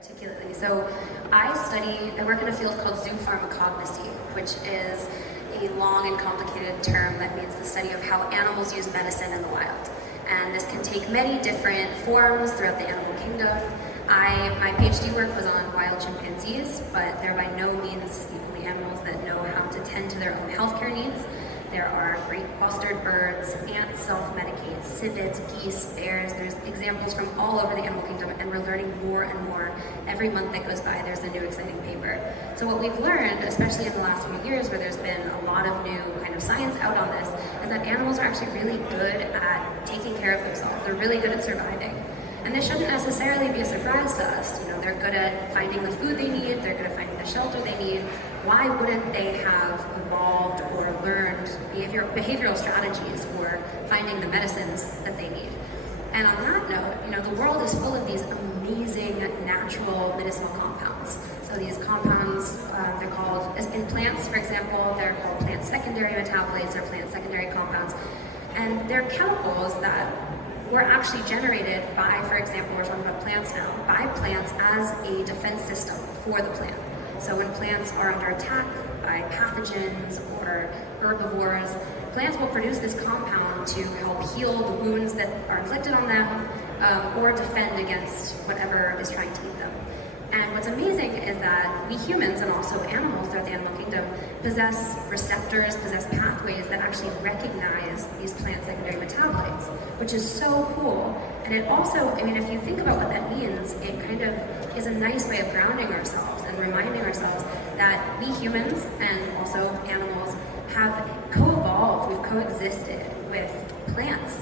articulately. So I work in a field called Zoopharmacognosy, which is a long and complicated term that means the study of how animals use medicine in the wild. And this can take many different forms throughout the animal kingdom. My PhD work was on wild chimpanzees, but they're by no means the only animals that know how to tend to their own healthcare needs. There are great bustard birds, ants self-medicate, civets, geese, bears. There's examples from all over the animal kingdom, and we're learning more and more. Every month that goes by, there's a new exciting paper. So what we've learned, especially in the last few years where there's been a lot of new kind of science out on this, is that animals are actually really good at taking care of themselves. They're really good at surviving. And this shouldn't necessarily be a surprise to us. You know, they're good at finding the food they need, they're good at finding the shelter they need. Why wouldn't they have evolved or learned behavioral strategies for finding the medicines that they need? And on that note, you know, the world is full of these amazing natural medicinal compounds. So these compounds, they're called, in plants, for example, they're called plant secondary metabolites or plant secondary compounds. And they're chemicals that were actually generated by, for example, we're talking about plants now, by plants as a defense system for the plant. So when plants are under attack by pathogens or herbivores, plants will produce this compound to help heal the wounds that are inflicted on them or defend against whatever is trying to eat them. And what's amazing is that we humans and also animals throughout the animal kingdom possess receptors, possess pathways that actually recognize these plant secondary metabolites, which is so cool. And it also, I mean, if you think about what that means, it kind of is a nice way of grounding ourselves and reminding ourselves that we humans and also animals have co-evolved, we've coexisted with plants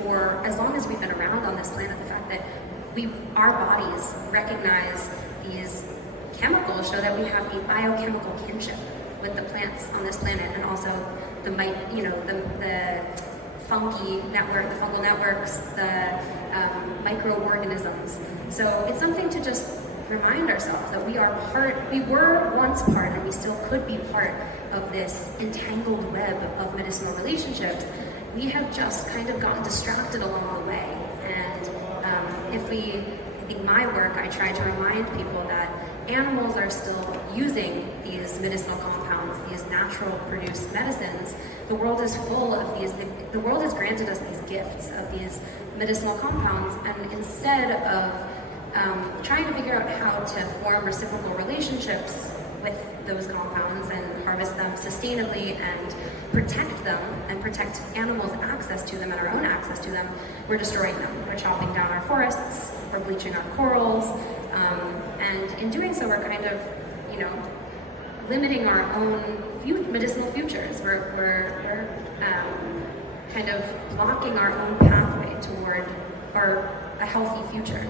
for as long as we've been around on this planet. The fact that our bodies recognize these chemicals show that we have a biochemical kinship with the plants on this planet, and also the funky network, the fungal networks, the microorganisms. So it's something to just remind ourselves that we were once part, and we still could be part of this entangled web of medicinal relationships. We have just kind of gotten distracted along the way. And in my work, I try to remind people that animals are still using these medicinal compounds, these natural produced medicines. The world is full of these, the world has granted us these gifts of these medicinal compounds, and instead of trying to figure out how to form reciprocal relationships with those compounds and harvest them sustainably and protect them and protect animals' access to them and our own access to them, we're destroying them. We're chopping down our forests, we're bleaching our corals, and in doing so we're kind of, you know, limiting our own medicinal futures. We're kind of blocking our own pathway toward a healthy future.